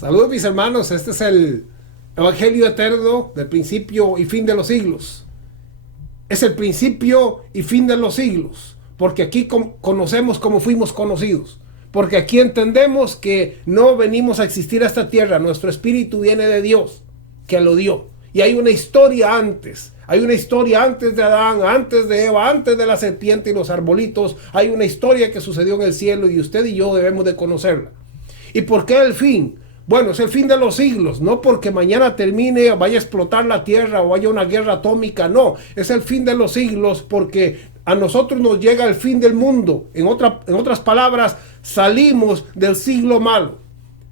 Saludos mis hermanos, este es el Evangelio eterno del principio y fin de los siglos. Es el principio y fin de los siglos, porque aquí conocemos cómo fuimos conocidos, porque aquí entendemos que no venimos a existir a esta tierra, nuestro espíritu viene de Dios, que lo dio. Y hay una historia antes de Adán, antes de Eva, antes de la serpiente y los arbolitos, hay una historia que sucedió en el cielo y usted y yo debemos de conocerla. ¿Y por qué el fin? Bueno, es el fin de los siglos, no porque mañana termine, vaya a explotar la tierra o haya una guerra atómica, no, es el fin de los siglos porque a nosotros nos llega el fin del mundo. En otras palabras, salimos del siglo malo,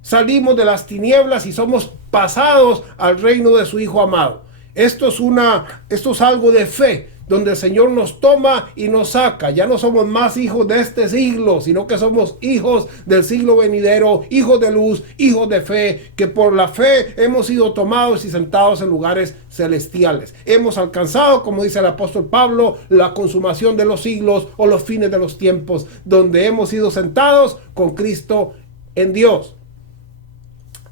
salimos de las tinieblas y somos pasados al reino de su Hijo amado. Esto es algo de fe, donde el Señor nos toma y nos saca. Ya no somos más hijos de este siglo, sino que somos hijos del siglo venidero, hijos de luz, hijos de fe, que por la fe hemos sido tomados y sentados en lugares celestiales. Hemos alcanzado, como dice el apóstol Pablo, la consumación de los siglos o los fines de los tiempos, donde hemos sido sentados con Cristo en Dios.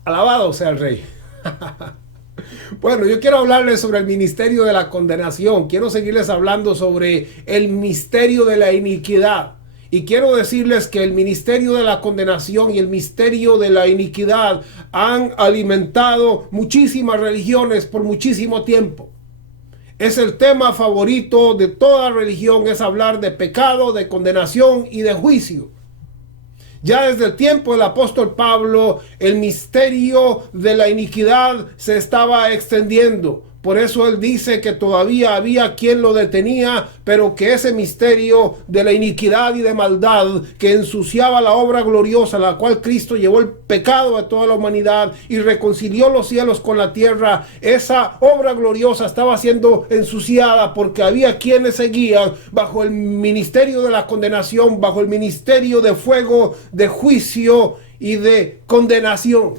Alabado sea el Rey. Bueno, yo quiero hablarles sobre el ministerio de la condenación. Quiero seguirles hablando sobre el misterio de la iniquidad. Y quiero decirles que el ministerio de la condenación y el misterio de la iniquidad han alimentado muchísimas religiones por muchísimo tiempo. Es el tema favorito de toda religión, es hablar de pecado, de condenación y de juicio. Ya desde el tiempo del apóstol Pablo, el misterio de la iniquidad se estaba extendiendo. Por eso él dice que todavía había quien lo detenía, pero que ese misterio de la iniquidad y de maldad que ensuciaba la obra gloriosa, la cual Cristo llevó el pecado a toda la humanidad y reconcilió los cielos con la tierra, esa obra gloriosa estaba siendo ensuciada porque había quienes seguían bajo el ministerio de la condenación, bajo el ministerio de fuego, de juicio y de condenación.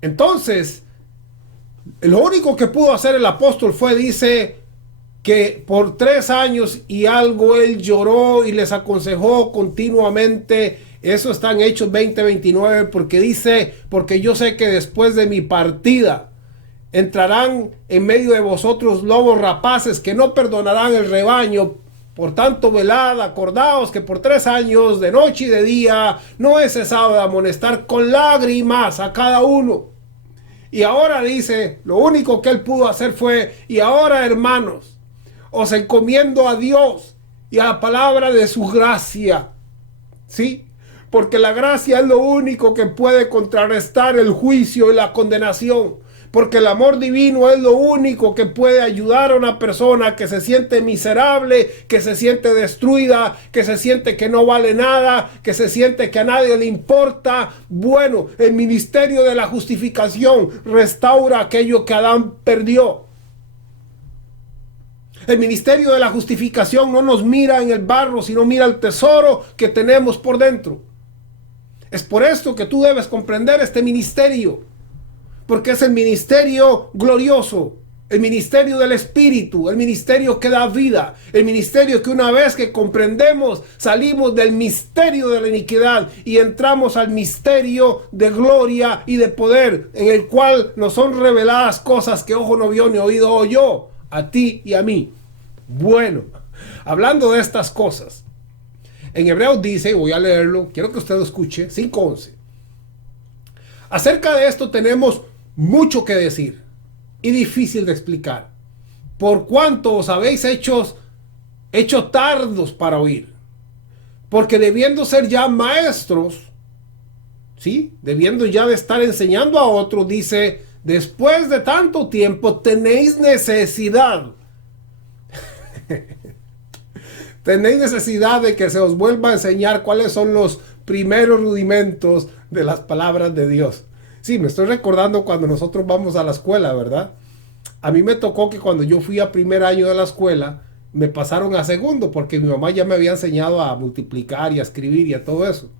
Entonces, lo único que pudo hacer el apóstol dice que por 3 años y algo él lloró y les aconsejó continuamente. Eso está en Hechos 20:29, porque dice, porque yo sé que después de mi partida entrarán en medio de vosotros lobos rapaces que no perdonarán el rebaño. Por tanto, velad, acordaos que por 3 años, de noche y de día, no he cesado de amonestar con lágrimas a cada uno. Y ahora dice, lo único que él pudo hacer y ahora, hermanos, os encomiendo a Dios y a la palabra de su gracia. ¿Sí? Porque la gracia es lo único que puede contrarrestar el juicio y la condenación. Porque el amor divino es lo único que puede ayudar a una persona que se siente miserable, que se siente destruida, que se siente que no vale nada, que se siente que a nadie le importa. Bueno, el ministerio de la justificación restaura aquello que Adán perdió. El ministerio de la justificación no nos mira en el barro, sino mira el tesoro que tenemos por dentro. Es por esto que tú debes comprender este ministerio. Porque es el ministerio glorioso, el ministerio del Espíritu, el ministerio que da vida, el ministerio que una vez que comprendemos, salimos del misterio de la iniquidad y entramos al misterio de gloria y de poder, en el cual nos son reveladas cosas que ojo no vio ni oído oyó, a ti y a mí. Bueno, hablando de estas cosas, en Hebreos dice, voy a leerlo, quiero que usted lo escuche, 5:11. Acerca de esto tenemos mucho que decir y difícil de explicar, por cuanto os habéis hecho tardos para oír, porque debiendo ser ya maestros, ¿sí? Debiendo ya de estar enseñando a otros, dice, después de tanto tiempo tenéis necesidad. Tenéis necesidad de que se os vuelva a enseñar cuáles son los primeros rudimentos de las palabras de Dios. Sí, me estoy recordando cuando nosotros vamos a la escuela, ¿verdad? A mí me tocó que cuando yo fui a primer año de la escuela, me pasaron a segundo, porque mi mamá ya me había enseñado a multiplicar y a escribir y a todo eso.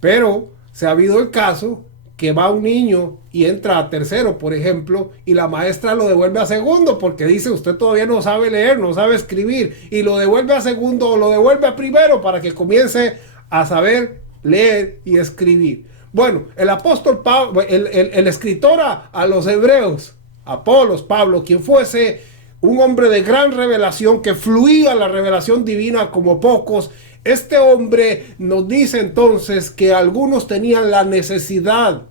Pero se ha habido el caso que va un niño y entra a tercero, por ejemplo, y la maestra lo devuelve a segundo, porque dice, usted todavía no sabe leer, no sabe escribir, y lo devuelve a segundo o lo devuelve a primero para que comience a saber leer y escribir. Bueno, el apóstol Pablo, el escritor a los hebreos, Apolos, Pablo, quien fuese un hombre de gran revelación, que fluía la revelación divina como pocos, este hombre nos dice entonces que algunos tenían la necesidad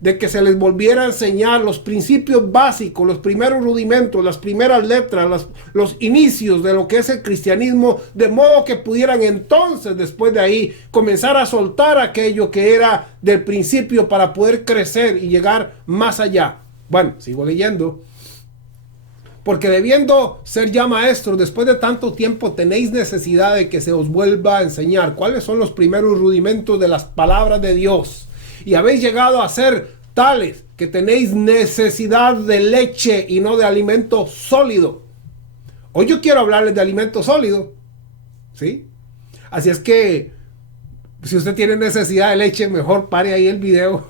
de que se les volviera a enseñar los principios básicos, los primeros rudimentos, las primeras letras, los inicios de lo que es el cristianismo, de modo que pudieran entonces, después de ahí, comenzar a soltar aquello que era del principio para poder crecer y llegar más allá. Bueno, sigo leyendo. Porque debiendo ser ya maestros, después de tanto tiempo tenéis necesidad de que se os vuelva a enseñar cuáles son los primeros rudimentos de las palabras de Dios. Y habéis llegado a ser tales que tenéis necesidad de leche y no de alimento sólido. Hoy yo quiero hablarles de alimento sólido, ¿sí? Así es que, si usted tiene necesidad de leche, mejor pare ahí el video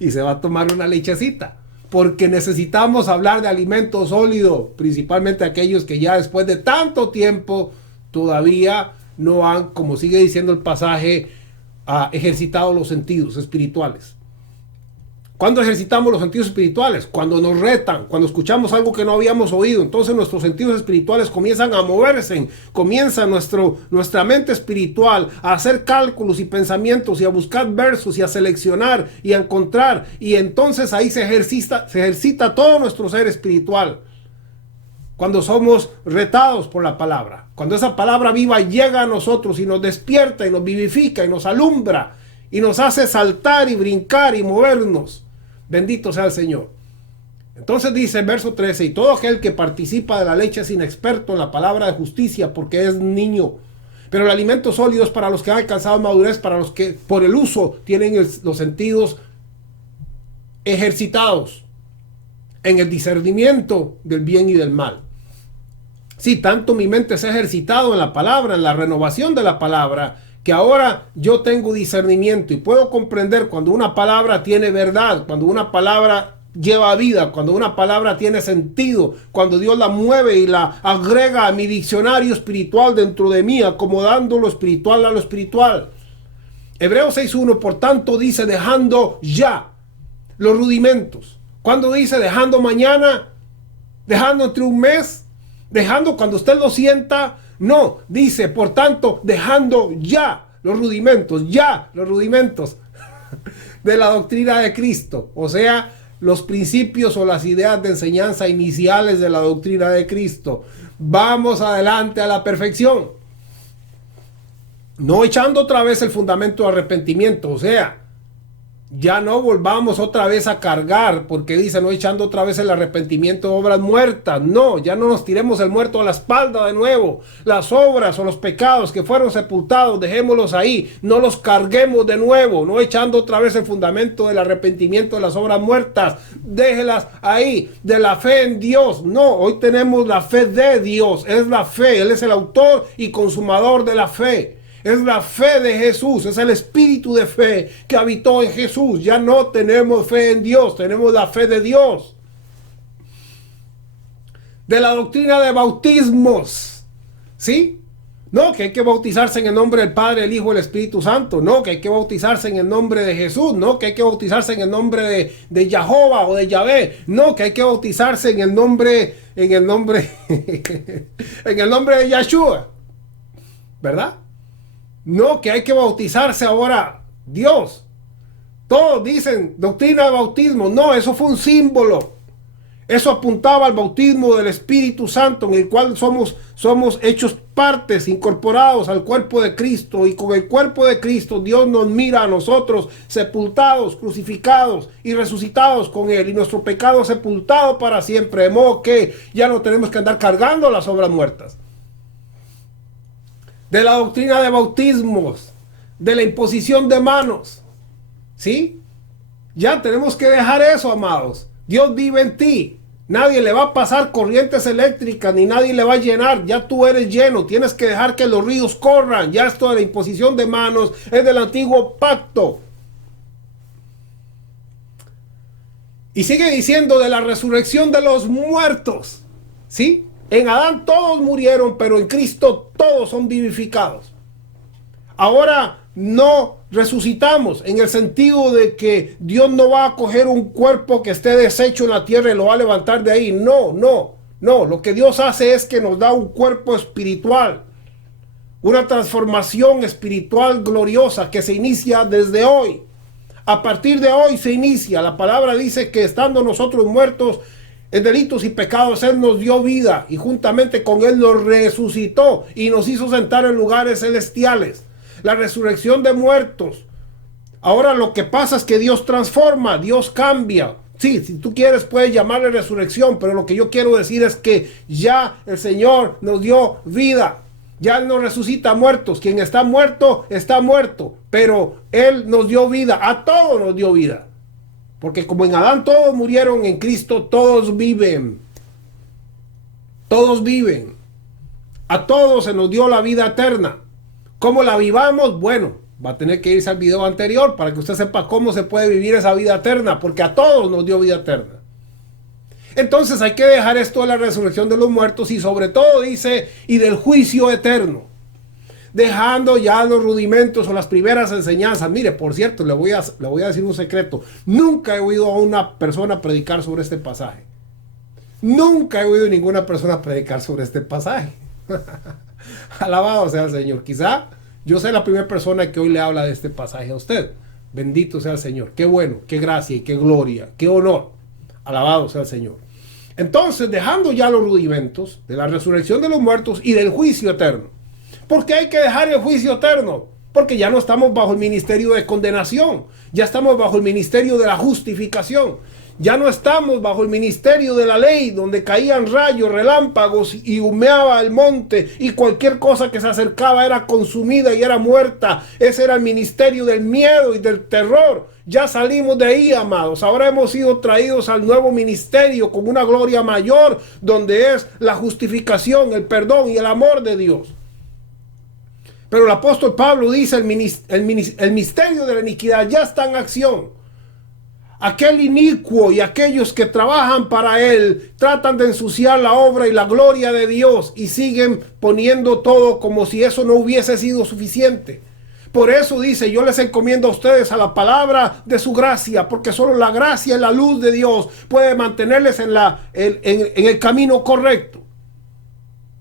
y se va a tomar una lechecita. Porque necesitamos hablar de alimento sólido, principalmente aquellos que ya después de tanto tiempo todavía no han, como sigue diciendo el pasaje, ejercitado los sentidos espirituales. ¿Cuándo ejercitamos los sentidos espirituales? Cuando nos retan, cuando escuchamos algo que no habíamos oído. Entonces nuestros sentidos espirituales comienzan a moverse, comienza nuestra mente espiritual a hacer cálculos y pensamientos y a buscar versos y a seleccionar y a encontrar. Y entonces ahí se ejercita todo nuestro ser espiritual. Cuando somos retados por la palabra, cuando esa palabra viva llega a nosotros y nos despierta y nos vivifica y nos alumbra y nos hace saltar y brincar y movernos. Bendito sea el Señor. Entonces dice el verso 13, y todo aquel que participa de la leche es inexperto en la palabra de justicia porque es niño. Pero el alimento sólido es para los que han alcanzado madurez, para los que por el uso tienen los sentidos ejercitados en el discernimiento del bien y del mal. Sí, tanto mi mente se ha ejercitado en la palabra, en la renovación de la palabra, que ahora yo tengo discernimiento y puedo comprender cuando una palabra tiene verdad, cuando una palabra lleva vida, cuando una palabra tiene sentido, cuando Dios la mueve y la agrega a mi diccionario espiritual dentro de mí, acomodando lo espiritual a lo espiritual. Hebreos 6.1, por tanto, dice dejando ya los rudimentos. Cuando dice dejando mañana, dejando entre un mes, dejando cuando usted lo sienta. No, dice, por tanto, dejando ya los rudimentos de la doctrina de Cristo. O sea, los principios o las ideas de enseñanza iniciales de la doctrina de Cristo. Vamos adelante a la perfección. No echando otra vez el fundamento de arrepentimiento. O sea, ya no volvamos otra vez a cargar, porque dice, no echando otra vez el arrepentimiento de obras muertas. No, ya no nos tiremos el muerto a la espalda de nuevo. Las obras o los pecados que fueron sepultados, dejémoslos ahí. No los carguemos de nuevo, no echando otra vez el fundamento del arrepentimiento de las obras muertas. Déjelas ahí, de la fe en Dios. No, hoy tenemos la fe de Dios. Es la fe, Él es el autor y consumador de la fe. Es la fe de Jesús, es el espíritu de fe que habitó en Jesús. Ya no tenemos fe en Dios, tenemos la fe de Dios. De la doctrina de bautismos, ¿sí? No, que hay que bautizarse en el nombre del Padre, el Hijo y el Espíritu Santo. No, que hay que bautizarse en el nombre de Jesús. No, que hay que bautizarse en el nombre de Jehová o de Yahvé. No, que hay que bautizarse en el nombre en el nombre de Yahshua. ¿Verdad? No, que hay que bautizarse ahora Dios. Todos dicen doctrina de bautismo. No, eso fue un símbolo. Eso apuntaba al bautismo del Espíritu Santo, en el cual somos hechos partes, incorporados al cuerpo de Cristo. Y con el cuerpo de Cristo Dios nos mira a nosotros sepultados, crucificados y resucitados con Él. Y nuestro pecado sepultado para siempre. De modo que ya no tenemos que andar cargando las obras muertas. De la doctrina de bautismos, de la imposición de manos, ¿sí? Ya tenemos que dejar eso, amados. Dios vive en ti. Nadie le va a pasar corrientes eléctricas, ni nadie le va a llenar. Ya tú eres lleno. Tienes que dejar que los ríos corran. Ya esto de la imposición de manos es del antiguo pacto. Y sigue diciendo de la resurrección de los muertos, ¿sí? En Adán todos murieron, pero en Cristo todos son vivificados. Ahora no resucitamos, en el sentido de que Dios no va a coger un cuerpo que esté deshecho en la tierra y lo va a levantar de ahí. No, no, no. Lo que Dios hace es que nos da un cuerpo espiritual, una transformación espiritual gloriosa que se inicia desde hoy. A partir de hoy se inicia. La palabra dice que estando nosotros muertos en delitos y pecados, Él nos dio vida y juntamente con Él nos resucitó y nos hizo sentar en lugares celestiales. La resurrección de muertos. Ahora lo que pasa es que Dios transforma, Dios cambia. Sí, si tú quieres puedes llamarle resurrección, pero lo que yo quiero decir es que ya el Señor nos dio vida. Ya Él no resucita muertos. Quien está muerto, pero Él nos dio vida. A todos nos dio vida. Porque como en Adán todos murieron, en Cristo todos viven. Todos viven. A todos se nos dio la vida eterna. ¿Cómo la vivamos? Bueno, va a tener que irse al video anterior para que usted sepa cómo se puede vivir esa vida eterna. Porque a todos nos dio vida eterna. Entonces hay que dejar esto de la resurrección de los muertos y sobre todo dice, y del juicio eterno. Dejando ya los rudimentos o las primeras enseñanzas. Mire, por cierto, le voy a decir un secreto. Nunca he oído a una persona predicar sobre este pasaje. Nunca he oído a ninguna persona predicar sobre este pasaje. Alabado sea el Señor. Quizá yo sea la primera persona que hoy le habla de este pasaje a usted. Bendito sea el Señor. Qué bueno, qué gracia y qué gloria, qué honor. Alabado sea el Señor. Entonces, dejando ya los rudimentos de la resurrección de los muertos y del juicio eterno. ¿Por qué hay que dejar el juicio eterno? Porque ya no estamos bajo el ministerio de condenación. Ya estamos bajo el ministerio de la justificación. Ya no estamos bajo el ministerio de la ley, donde caían rayos, relámpagos y humeaba el monte y cualquier cosa que se acercaba era consumida y era muerta. Ese era el ministerio del miedo y del terror. Ya salimos de ahí, amados. Ahora hemos sido traídos al nuevo ministerio con una gloria mayor, donde es la justificación, el perdón y el amor de Dios. Pero el apóstol Pablo dice, el misterio de la iniquidad ya está en acción. Aquel inicuo y aquellos que trabajan para él tratan de ensuciar la obra y la gloria de Dios y siguen poniendo todo como si eso no hubiese sido suficiente. Por eso dice, yo les encomiendo a ustedes a la palabra de su gracia, porque solo la gracia y la luz de Dios puede mantenerles en el camino correcto.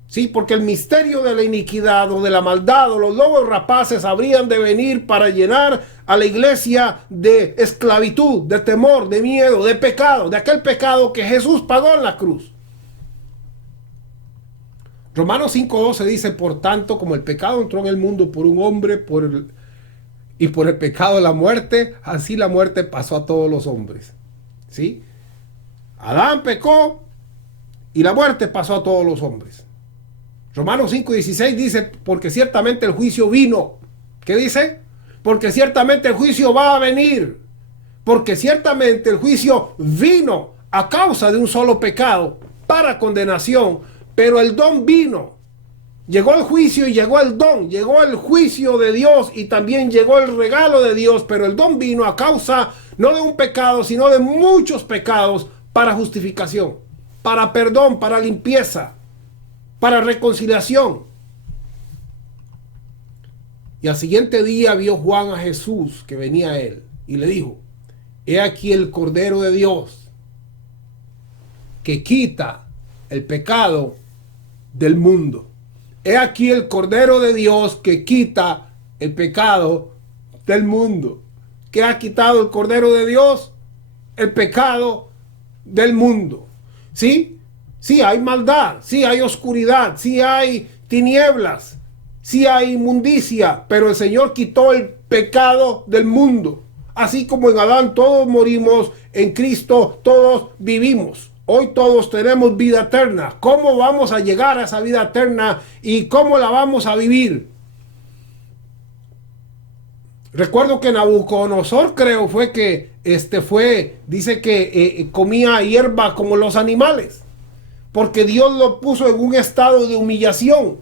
Sí, porque el misterio de la iniquidad o de la maldad o los lobos rapaces habrían de venir para llenar a la iglesia de esclavitud, de temor, de miedo, de pecado, de aquel pecado que Jesús pagó en la cruz. Romanos 5:12 dice, por tanto, como el pecado entró en el mundo por un hombre y por el pecado de la muerte, así la muerte pasó a todos los hombres. ¿Sí? Adán pecó y la muerte pasó a todos los hombres. Romanos 5:16 dice, porque ciertamente el juicio vino. ¿Qué dice? Porque ciertamente el juicio va a venir. Porque ciertamente el juicio vino a causa de un solo pecado para condenación. Pero el don vino. Llegó el juicio y llegó el don. Llegó el juicio de Dios y también llegó el regalo de Dios. Pero el don vino a causa no de un pecado, sino de muchos pecados para justificación, para perdón, para limpieza, para reconciliación. Y al siguiente día vio Juan a Jesús que venía a él y le dijo, he aquí el Cordero de Dios que quita el pecado del mundo. He aquí el Cordero de Dios que quita el pecado del mundo. ¿Qué ha quitado el Cordero de Dios? El pecado del mundo. ¿Sí? Sí hay maldad, sí hay oscuridad, sí hay tinieblas, sí hay inmundicia, pero el Señor quitó el pecado del mundo. Así como en Adán todos morimos, en Cristo todos vivimos. Hoy todos tenemos vida eterna. ¿Cómo vamos a llegar a esa vida eterna y cómo la vamos a vivir? Recuerdo que Nabucodonosor, creo, dice que comía hierba como los animales, porque Dios lo puso en un estado de humillación.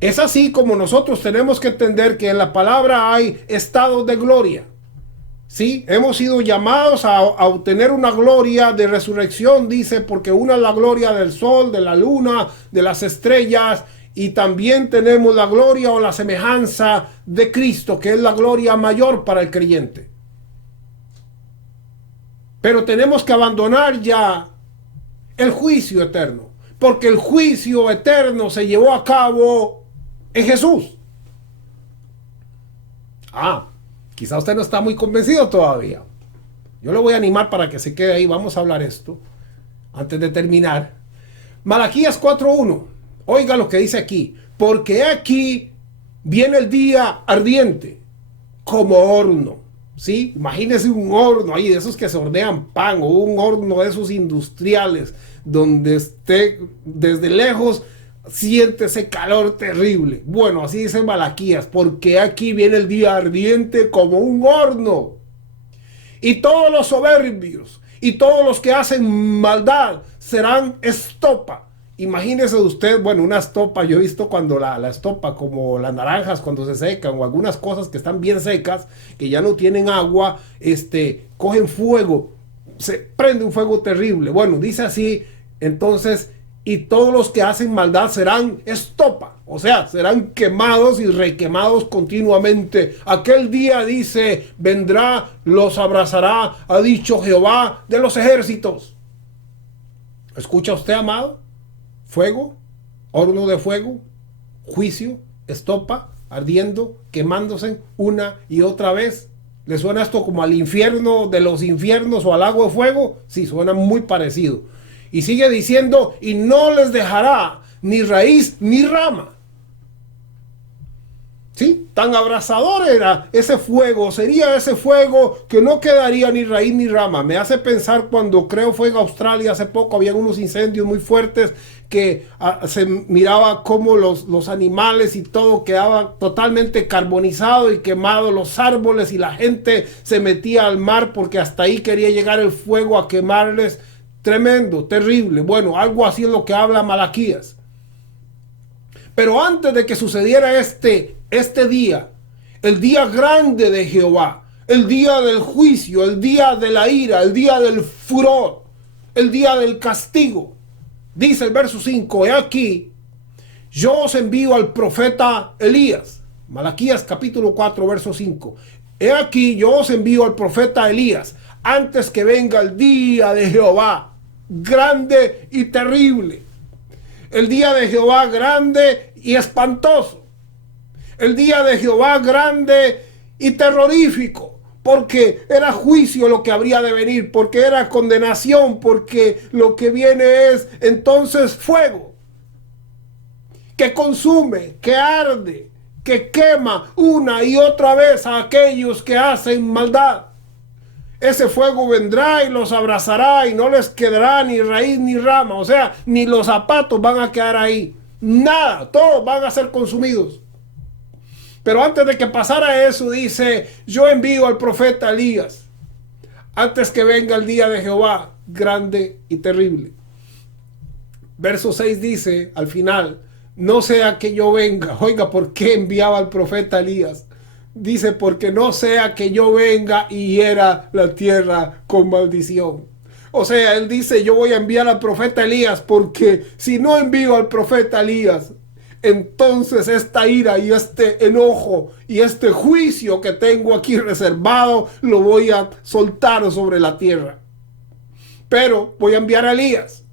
Es así como nosotros tenemos que entender que en la palabra hay estados de gloria. Sí, hemos sido llamados a obtener una gloria de resurrección, dice, porque una es la gloria del sol, de la luna, de las estrellas, y también tenemos la gloria o la semejanza de Cristo, que es la gloria mayor para el creyente. Pero tenemos que abandonar ya el juicio eterno, porque el juicio eterno se llevó a cabo en Jesús. Quizá usted no está muy convencido todavía. Yo lo voy a animar para que se quede ahí. Vamos a hablar esto antes de terminar. Malaquías 4:1. Oiga lo que dice aquí. Porque aquí viene el día ardiente como horno. ¿Sí? Imagínese un horno ahí de esos que se hornean pan, o un horno de esos industriales donde esté desde lejos siente ese calor terrible. Bueno, así dice Malaquías, porque aquí viene el día ardiente como un horno. Y todos los soberbios y todos los que hacen maldad serán estopa. Imagínese usted, bueno, una estopa, yo he visto cuando la estopa, como las naranjas cuando se secan, o algunas cosas que están bien secas, que ya no tienen agua, cogen fuego, se prende un fuego terrible. Bueno, dice así, entonces, y todos los que hacen maldad serán estopa, o sea, serán quemados y requemados continuamente. Aquel día, dice, vendrá, los abrazará, ha dicho Jehová de los ejércitos. ¿Escucha usted, amado? Fuego, horno de fuego, juicio, estopa, ardiendo, quemándose una y otra vez. ¿Le suena esto como al infierno de los infiernos o al lago de fuego? Sí, suena muy parecido. Y sigue diciendo, y no les dejará ni raíz ni rama. ¿Sí? Tan abrasador era ese fuego, sería ese fuego que no quedaría ni raíz ni rama. Me hace pensar cuando creo fue en Australia hace poco, había unos incendios muy fuertes que se miraba como los animales y todo quedaba totalmente carbonizado y quemado, los árboles, y la gente se metía al mar porque hasta ahí quería llegar el fuego a quemarles. Tremendo, terrible. Bueno, algo así es lo que habla Malaquías. Pero antes de que sucediera este día, el día grande de Jehová, el día del juicio, el día de la ira, el día del furor, el día del castigo, dice el verso 5, he aquí, yo os envío al profeta Elías. Malaquías capítulo 4, verso 5. He aquí, yo os envío al profeta Elías, antes que venga el día de Jehová, grande y terrible. El día de Jehová grande y espantoso. El día de Jehová grande y terrorífico. Porque era juicio lo que habría de venir. Porque era condenación. Porque lo que viene es entonces fuego. Que consume, que arde, que quema una y otra vez a aquellos que hacen maldad. Ese fuego vendrá y los abrazará y no les quedará ni raíz ni rama. O sea, ni los zapatos van a quedar ahí. Nada, todos van a ser consumidos. Pero antes de que pasara eso, dice, yo envío al profeta Elías, antes que venga el día de Jehová, grande y terrible. Verso 6 dice, al final, no sea que yo venga. Oiga, ¿por qué enviaba al profeta Elías? Dice, porque no sea que yo venga y hiera la tierra con maldición. O sea, él dice, yo voy a enviar al profeta Elías, porque si no envío al profeta Elías, entonces esta ira y este enojo y este juicio que tengo aquí reservado, lo voy a soltar sobre la tierra. Pero voy a enviar a Elías.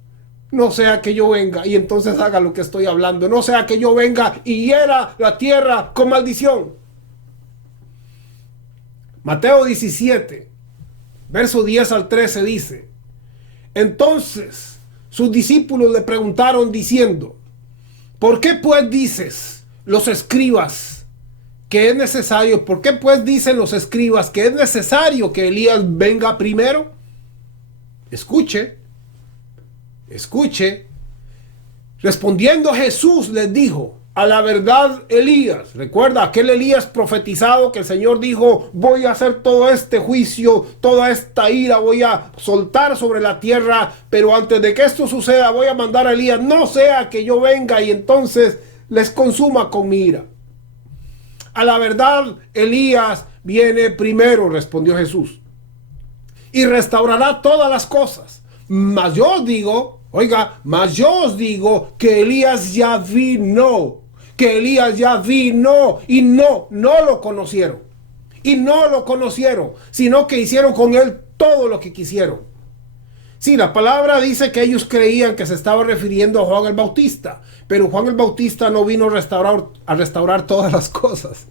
No sea que yo venga y entonces haga lo que estoy hablando. No sea que yo venga y hiera la tierra con maldición. Mateo 17, verso 10 al 13 dice, entonces sus discípulos le preguntaron diciendo, ¿por qué pues dices los escribas que es necesario? ¿Por qué pues dicen los escribas que es necesario que Elías venga primero? Escuche. Respondiendo Jesús les dijo, a la verdad Elías, recuerda aquel Elías profetizado que el Señor dijo, voy a hacer todo este juicio, toda esta ira voy a soltar sobre la tierra, pero antes de que esto suceda voy a mandar a Elías, no sea que yo venga y entonces les consuma con mi ira. A la verdad Elías viene primero, respondió Jesús, y restaurará todas las cosas. Mas yo os digo, oiga, mas yo os digo que Elías ya vino, que Elías ya vino y no lo conocieron. Y no lo conocieron, sino que hicieron con él todo lo que quisieron. Sí, la palabra dice que ellos creían que se estaba refiriendo a Juan el Bautista, pero Juan el Bautista no vino a restaurar todas las cosas.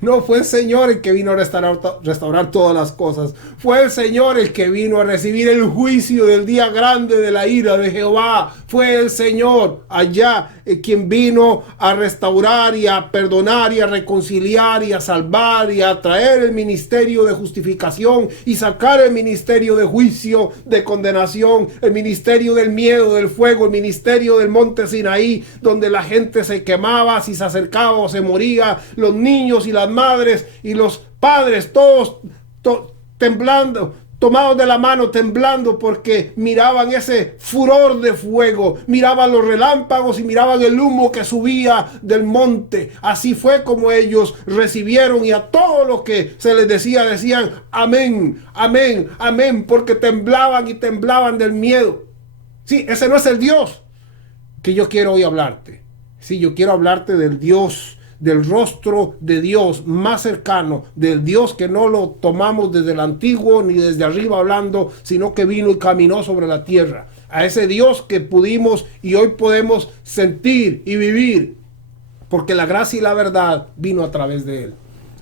No fue el Señor el que vino a restaurar todas las cosas. Fue el Señor el que vino a recibir el juicio del día grande de la ira de Jehová. Fue el Señor allá quien vino a restaurar y a perdonar y a reconciliar y a salvar y a traer el ministerio de justificación y sacar el ministerio de juicio, de condenación, el ministerio del miedo, del fuego, el ministerio del monte Sinaí, donde la gente se quemaba si se acercaba o se moría, los niños y las madres y los padres, todos temblando, tomados de la mano, temblando porque miraban ese furor de fuego, miraban los relámpagos y miraban el humo que subía del monte. Así fue como ellos recibieron, y a todo lo que se les decía, decían amén, amén, amén, porque temblaban y temblaban del miedo. Sí, ese no es el Dios que yo quiero hoy hablarte. Sí, yo quiero hablarte del Dios, del rostro de Dios más cercano, del Dios que no lo tomamos desde el antiguo ni desde arriba hablando, sino que vino y caminó sobre la tierra. A ese Dios que pudimos y hoy podemos sentir y vivir, porque la gracia y la verdad vino a través de él.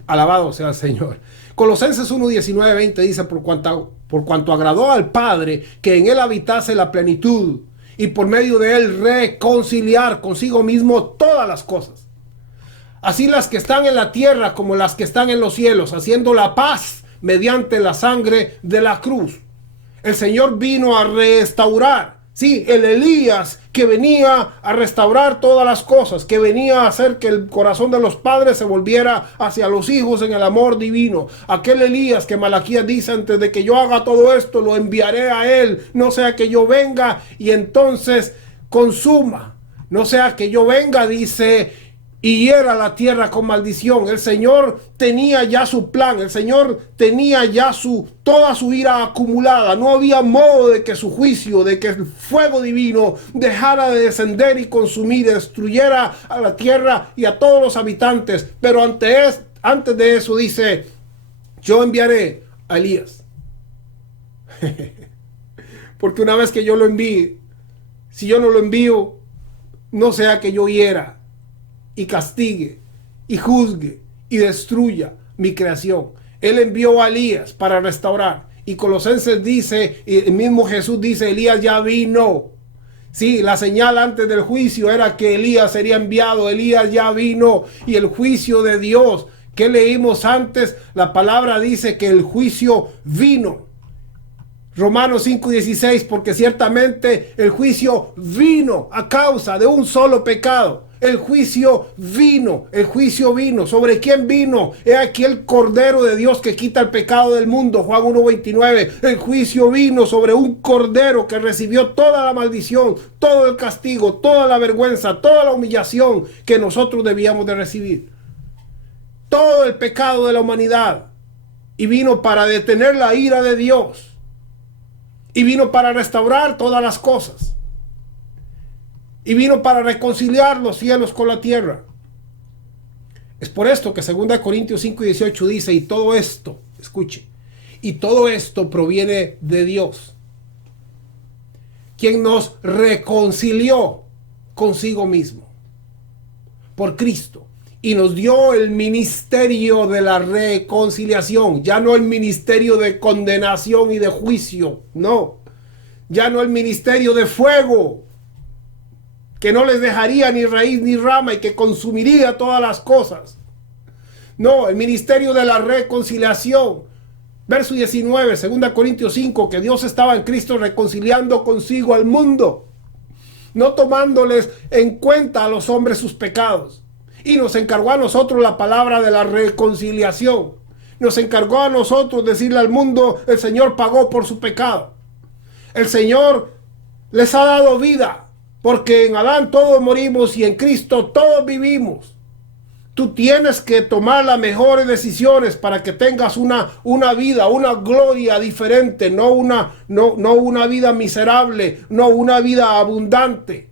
Alabado sea el Señor. Colosenses 1, 19, 20 dice: por cuanto agradó al Padre que en él habitase la plenitud, y por medio de él reconciliar consigo mismo todas las cosas, así las que están en la tierra como las que están en los cielos, haciendo la paz mediante la sangre de la cruz. El Señor vino a restaurar, sí, el Elías que venía a restaurar todas las cosas, que venía a hacer que el corazón de los padres se volviera hacia los hijos en el amor divino. Aquel Elías que Malaquías dice: antes de que yo haga todo esto, lo enviaré a él, no sea que yo venga y entonces consuma, no sea que yo venga, dice, y hiera la tierra con maldición. El Señor tenía ya su plan, el Señor tenía ya toda su ira acumulada. No había modo de que su juicio, de que el fuego divino dejara de descender y consumir, destruyera a la tierra y a todos los habitantes. Pero antes de eso dice: yo enviaré a Elías. Porque una vez que yo lo envíe, si yo no lo envío, no sea que yo hiera y castigue y juzgue y destruya mi creación. Él envió a Elías para restaurar, y Colosenses dice, y el mismo Jesús dice: Elías ya vino. Sí, la señal antes del juicio era que Elías sería enviado. Elías ya vino, y el juicio de Dios que leímos antes, la palabra dice que el juicio vino. Romanos 5:16, porque ciertamente el juicio vino a causa de un solo pecado. El juicio vino, el juicio vino. ¿Sobre quién vino? He aquí el Cordero de Dios que quita el pecado del mundo. Juan 1:29. El juicio vino sobre un Cordero que recibió toda la maldición, todo el castigo, toda la vergüenza, toda la humillación que nosotros debíamos de recibir. Todo el pecado de la humanidad. Y vino para detener la ira de Dios. Y vino para restaurar todas las cosas. Y vino para reconciliar los cielos con la tierra. Es por esto que 2 Corintios 5:18 dice: y todo esto, escuche, y todo esto proviene de Dios, quien nos reconcilió consigo mismo por Cristo, y nos dio el ministerio de la reconciliación. Ya no el ministerio de condenación y de juicio, no. Ya no el ministerio de fuego, que no les dejaría ni raíz ni rama y que consumiría todas las cosas. No, el ministerio de la reconciliación. Verso 19, 2 Corintios 5, que Dios estaba en Cristo reconciliando consigo al mundo, no tomándoles en cuenta a los hombres sus pecados. Y nos encargó a nosotros la palabra de la reconciliación. Nos encargó a nosotros decirle al mundo: el Señor pagó por su pecado. El Señor les ha dado vida. Porque en Adán todos morimos y en Cristo todos vivimos. Tú tienes que tomar las mejores decisiones para que tengas una vida, una gloria diferente, no una vida miserable, no una vida abundante.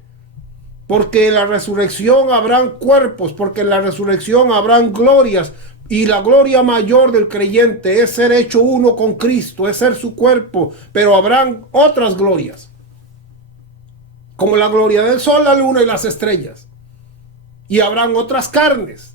Porque en la resurrección habrán cuerpos, porque en la resurrección habrán glorias. Y la gloria mayor del creyente es ser hecho uno con Cristo, es ser su cuerpo. Pero habrán otras glorias, como la gloria del sol, la luna y las estrellas. Y habrán otras carnes.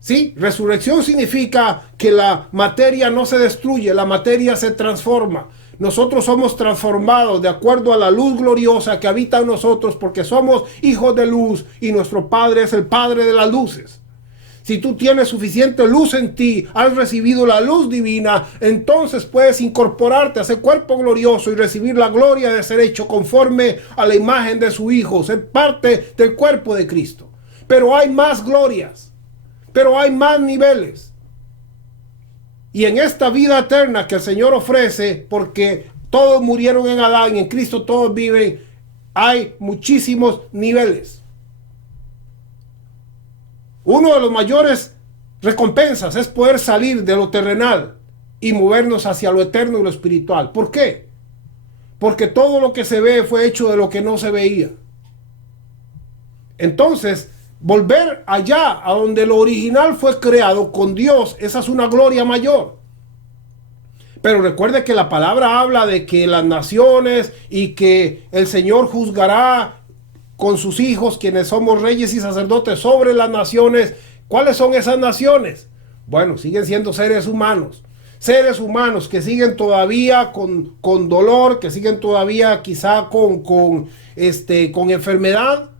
¿Sí? Resurrección significa que la materia no se destruye, la materia se transforma. Nosotros somos transformados de acuerdo a la luz gloriosa que habita en nosotros, porque somos hijos de luz y nuestro Padre es el Padre de las luces. Si tú tienes suficiente luz en ti, has recibido la luz divina, entonces puedes incorporarte a ese cuerpo glorioso y recibir la gloria de ser hecho conforme a la imagen de su Hijo, ser parte del cuerpo de Cristo. Pero hay más glorias, pero hay más niveles. Y en esta vida eterna que el Señor ofrece, porque todos murieron en Adán y en Cristo todos viven, hay muchísimos niveles. Uno de los mayores recompensas es poder salir de lo terrenal y movernos hacia lo eterno y lo espiritual. ¿Por qué? Porque todo lo que se ve fue hecho de lo que no se veía. Entonces, volver allá a donde lo original fue creado con Dios, esa es una gloria mayor. Pero recuerde que la palabra habla de que las naciones y que el Señor juzgará con sus hijos, quienes somos reyes y sacerdotes sobre las naciones. ¿Cuáles son esas naciones? Bueno, siguen siendo seres humanos que siguen todavía con dolor, que siguen todavía quizá con enfermedad.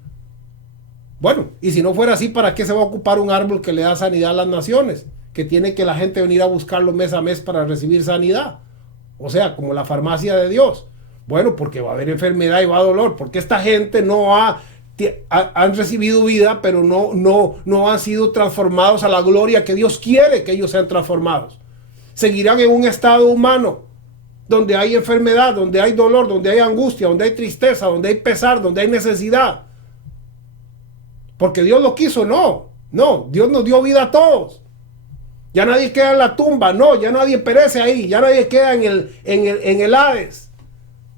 Bueno, y si no fuera así, ¿para qué se va a ocupar un árbol que le da sanidad a las naciones? Que tiene que la gente venir a buscarlo mes a mes para recibir sanidad. O sea, como la farmacia de Dios. Bueno, porque va a haber enfermedad y va a dolor, porque esta gente han recibido vida, pero no han sido transformados a la gloria que Dios quiere que ellos sean transformados. Seguirán en un estado humano, donde hay enfermedad, donde hay dolor, donde hay angustia, donde hay tristeza, donde hay pesar, donde hay necesidad. Porque Dios lo quiso, no, Dios nos dio vida a todos. Ya nadie queda en la tumba, ya nadie perece ahí, ya nadie queda en el Hades.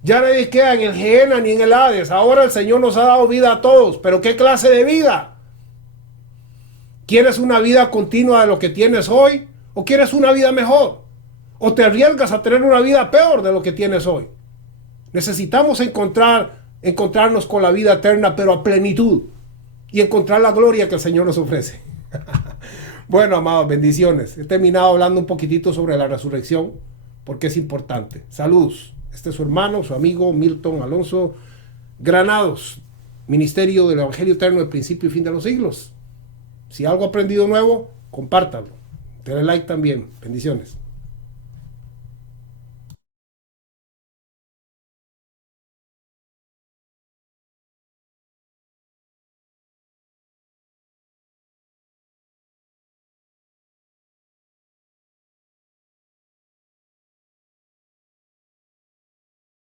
Ya nadie queda en el Gehenna ni en el Hades. Ahora el Señor nos ha dado vida a todos. ¿Pero qué clase de vida? ¿Quieres una vida continua de lo que tienes hoy? ¿O quieres una vida mejor? ¿O te arriesgas a tener una vida peor de lo que tienes hoy? Necesitamos encontrarnos con la vida eterna, pero a plenitud. Y encontrar la gloria que el Señor nos ofrece. Bueno, amados, bendiciones. He terminado hablando un poquitito sobre la resurrección, porque es importante. Saludos. Este es su hermano, su amigo Milton Alonso Granados, Ministerio del Evangelio Eterno del Principio y Fin de los Siglos. Si algo ha aprendido nuevo, compártalo. Dale like también. Bendiciones.